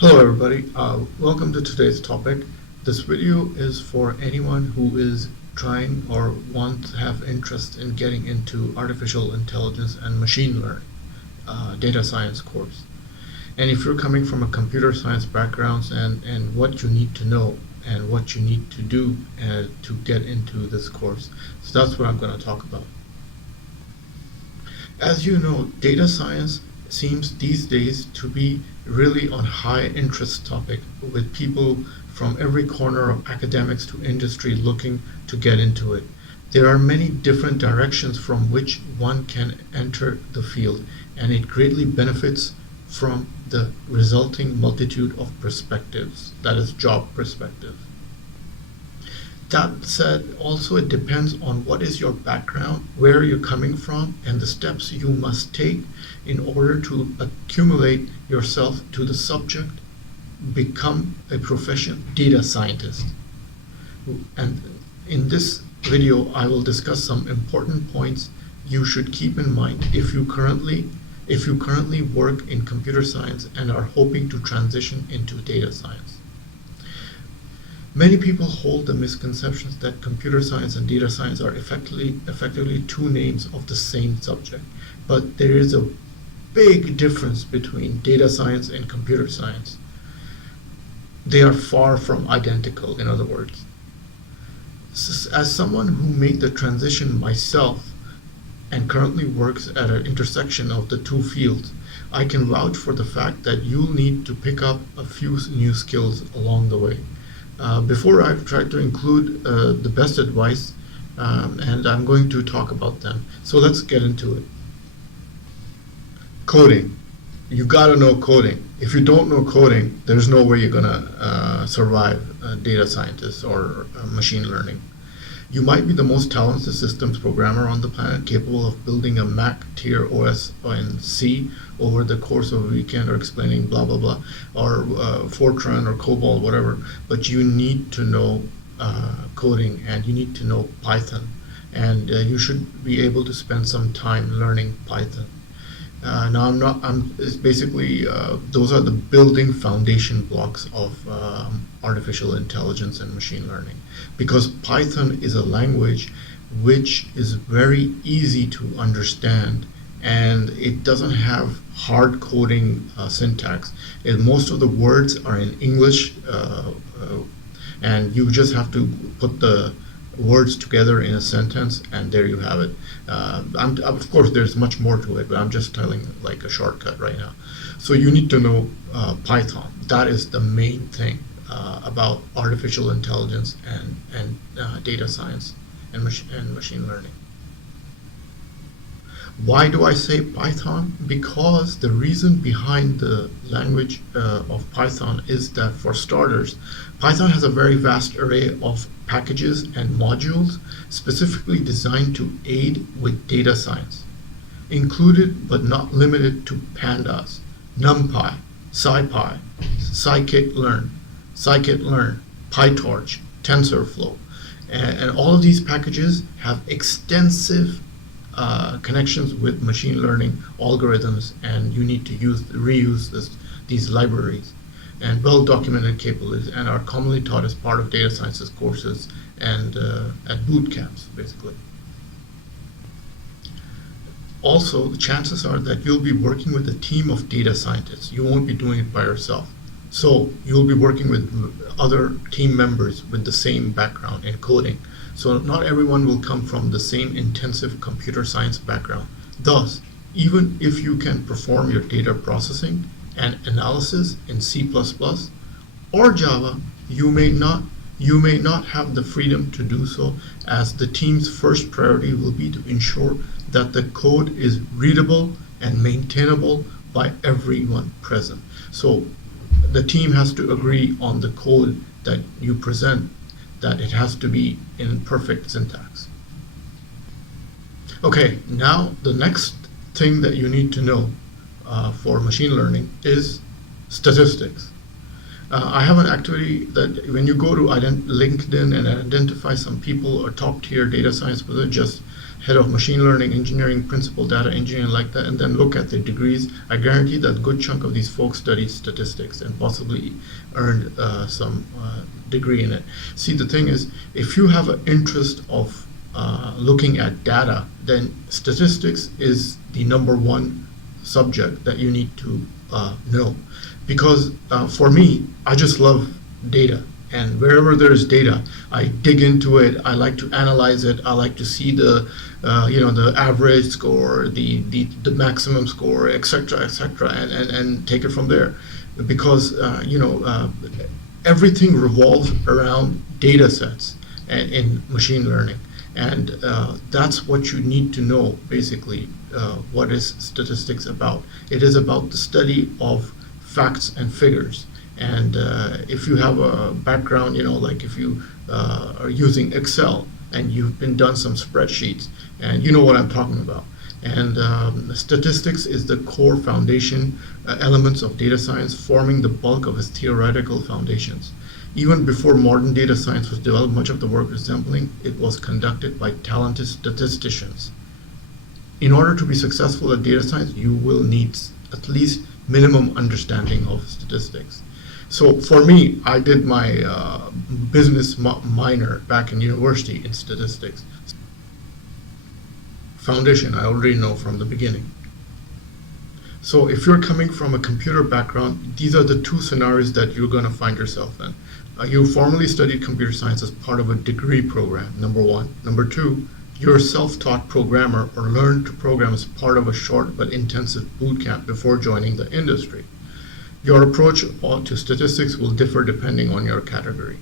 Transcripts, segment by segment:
Hello everybody, welcome to today's topic. This video is for anyone who is trying or wants to have interest in getting into artificial intelligence and machine learning, data science course. And if you're coming from a computer science background and what you need to know and what you need to do to get into this course. So that's what I'm going to talk about. As you know, data science seems these days to be really on high interest topic with people from every corner of academics to industry looking to get into it. There are many different directions from which one can enter the field, and it greatly benefits from the resulting multitude of perspectives, that is job perspective. That said, also it depends on what is your background, where you're coming from, and the steps you must take in order to accumulate yourself to the subject, become a professional data scientist. And in this video, I will discuss some important points you should keep in mind if you currently work in computer science and are hoping to transition into data science. Many people hold the misconceptions that computer science and data science are effectively two names of the same subject, but there is a big difference between data science and computer science. They are far from identical, in other words. As someone who made the transition myself and currently works at an intersection of the two fields, I can vouch for the fact that you'll need to pick up a few new skills along the way. Before I try to include the best advice, and I'm going to talk about them. So let's get into it. Coding. You gotta know coding. If you don't know coding, there's no way you're gonna survive data scientist or machine learning. You might be the most talented systems programmer on the planet, capable of building a Mac tier OS in C over the course of a weekend, or explaining blah blah blah, or Fortran or COBOL, whatever. But you need to know coding, and you need to know Python, and you should be able to spend some time learning Python. It's basically, those are the building foundation blocks of artificial intelligence and machine learning, because Python is a language which is very easy to understand, and it doesn't have hard coding syntax. Most of the words are in English, and you just have to put the words together in a sentence, and there you have it. Of course, there's much more to it, but I'm just telling like a shortcut right now. So you need to know Python. That is the main thing about artificial intelligence and data science and machine learning. Why do I say Python? Because the reason behind the language of Python is that, for starters, Python has a very vast array of packages and modules specifically designed to aid with data science, included but not limited to pandas, NumPy, SciPy, scikit-learn, PyTorch, TensorFlow, and all of these packages have extensive connections with machine learning algorithms, and you need to reuse these libraries, and well-documented capabilities, and are commonly taught as part of data sciences courses and at boot camps, basically. Also, the chances are that you'll be working with a team of data scientists. You won't be doing it by yourself. So you'll be working with other team members with the same background in coding. So not everyone will come from the same intensive computer science background. Thus, even if you can perform your data processing and analysis in C++ or Java, you may not have the freedom to do so, as the team's first priority will be to ensure that the code is readable and maintainable by everyone present. So the team has to agree on the code that you present, that it has to be in perfect syntax. Okay, now the next thing that you need to know for machine learning is statistics. I have an activity that when you go to LinkedIn and identify some people or top tier data science, just head of machine learning engineering, principal data engineering, like that, and then look at their degrees, I guarantee that a good chunk of these folks studied statistics and possibly earned some degree in it. See, the thing is, if you have an interest of looking at data, then statistics is the number one subject that you need to know. Because for me, I just love data. And wherever there's data, I dig into it. I like to analyze it. I like to see the the average score, the maximum score, etc., and take it from there. Because everything revolves around data sets and in machine learning, and that's what you need to know. Basically, what is statistics about? It is about the study of facts and figures. And if you have a background, like if you are using Excel and you've been done some spreadsheets, and you know what I'm talking about. And statistics is the core foundation elements of data science, forming the bulk of its theoretical foundations. Even before modern data science was developed, much of the work resembling it was conducted by talented statisticians. In order to be successful at data science, you will need at least minimum understanding of statistics. So for me, I did my business minor back in university in statistics. Foundation, I already know from the beginning. So if you're coming from a computer background, these are the two scenarios that you're going to find yourself in. You formally studied computer science as part of a degree program, number one. Number two, you're a self-taught programmer or learned to program as part of a short but intensive boot camp before joining the industry. Your approach to statistics will differ depending on your category.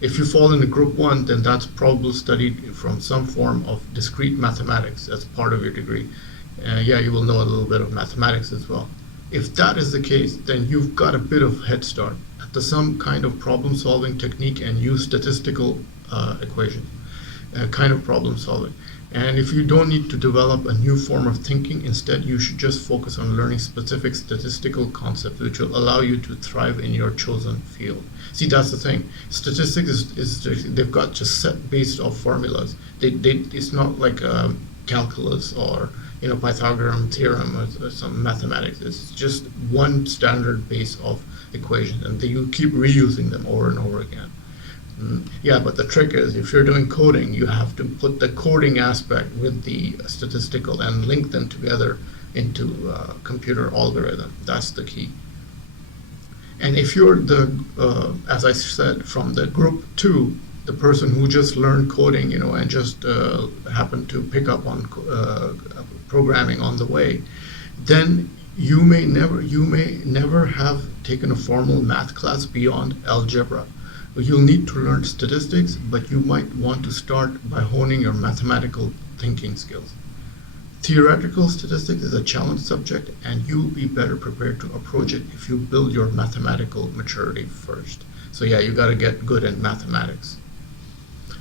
If you fall into group one, then that's probably studied from some form of discrete mathematics as part of your degree. You will know a little bit of mathematics as well. If that is the case, then you've got a bit of head start at some kind of problem solving technique and use statistical equations, kind of problem solving. And if you don't need to develop a new form of thinking, instead you should just focus on learning specific statistical concepts which will allow you to thrive in your chosen field. See, that's the thing. Statistics is they've got just set based off formulas. It's not like calculus or Pythagorean theorem or some mathematics. It's just one standard base of equations, and you keep reusing them over and over again. Yeah, but the trick is, if you're doing coding, you have to put the coding aspect with the statistical and link them together into a computer algorithm. That's the key. And if you're as I said, from the group two, the person who just learned coding, and just happened to pick up on programming on the way, then you may never have taken a formal math class beyond algebra. You'll need to learn statistics, but you might want to start by honing your mathematical thinking skills. Theoretical statistics is a challenge subject, and you'll be better prepared to approach it if you build your mathematical maturity first. So yeah, you got to get good at mathematics.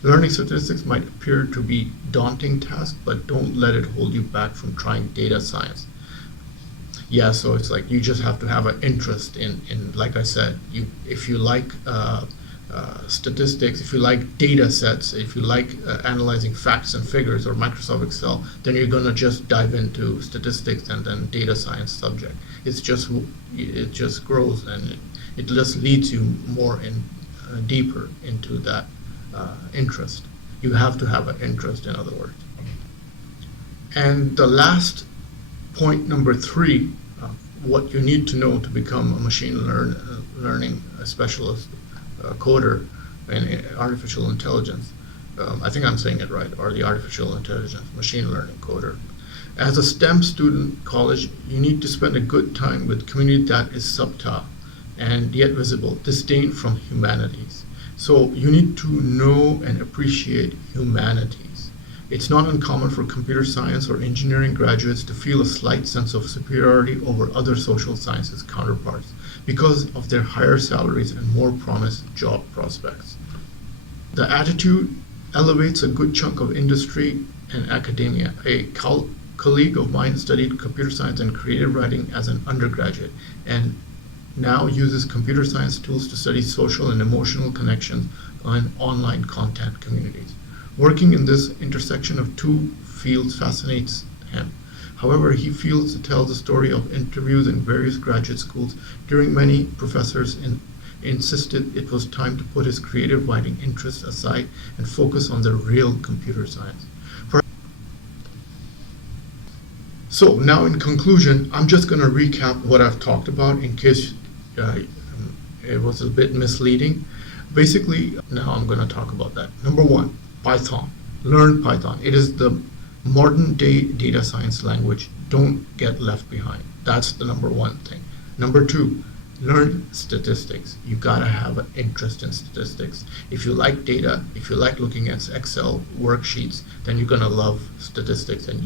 Learning statistics might appear to be a daunting task, but don't let it hold you back from trying data science. Yeah, so it's like you just have to have an interest in like I said, if you like statistics, if you like data sets, if you like analyzing facts and figures or Microsoft Excel, then you're going to just dive into statistics and then data science subject. It just grows, and it just leads you more deeper into that interest. You have to have an interest, in other words. And the last point, number 3, what you need to know to become a machine learning specialist, coder in artificial intelligence. I think I'm saying it right, or the artificial intelligence, machine learning coder. As a STEM student college, you need to spend a good time with community that is subtle and yet visible, disdain from humanities. So you need to know and appreciate humanities. It's not uncommon for computer science or engineering graduates to feel a slight sense of superiority over other social sciences counterparts because of their higher salaries and more promised job prospects. The attitude elevates a good chunk of industry and academia. A colleague of mine studied computer science and creative writing as an undergraduate and now uses computer science tools to study social and emotional connections on online content communities. Working in this intersection of two fields fascinates him. However, he feels to tell the story of interviews in various graduate schools, during many professors insisted it was time to put his creative writing interests aside and focus on the real computer science. So now in conclusion, I'm just going to recap what I've talked about in case it was a bit misleading. Basically, now I'm going to talk about that. Number one, Python. Learn Python. It is the modern day data science language. Don't get left behind. That's the number one thing. Number two, learn statistics. You gotta have an interest in statistics. If you like data, if you like looking at Excel worksheets, then you're gonna love statistics, and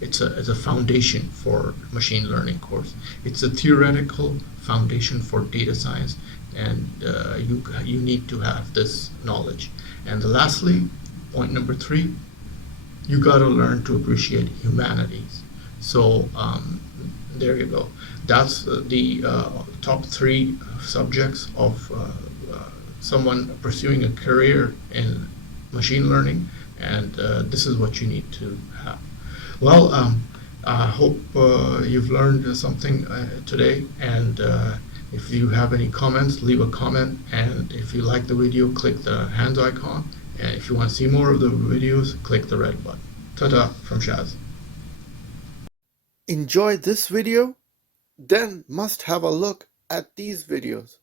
it's a foundation for machine learning course. It's a theoretical foundation for data science, and you need to have this knowledge. And lastly, point number three, you got to learn to appreciate humanities. So there you go. That's the top three subjects of someone pursuing a career in machine learning, and this is what you need to have. Well, I hope you've learned something today, and if you have any comments, leave a comment, and if you like the video, click the hands icon, and if you want to see more of the videos, click the red button. Ta-ta from Shaz. Enjoy this video? Then must have a look at these videos.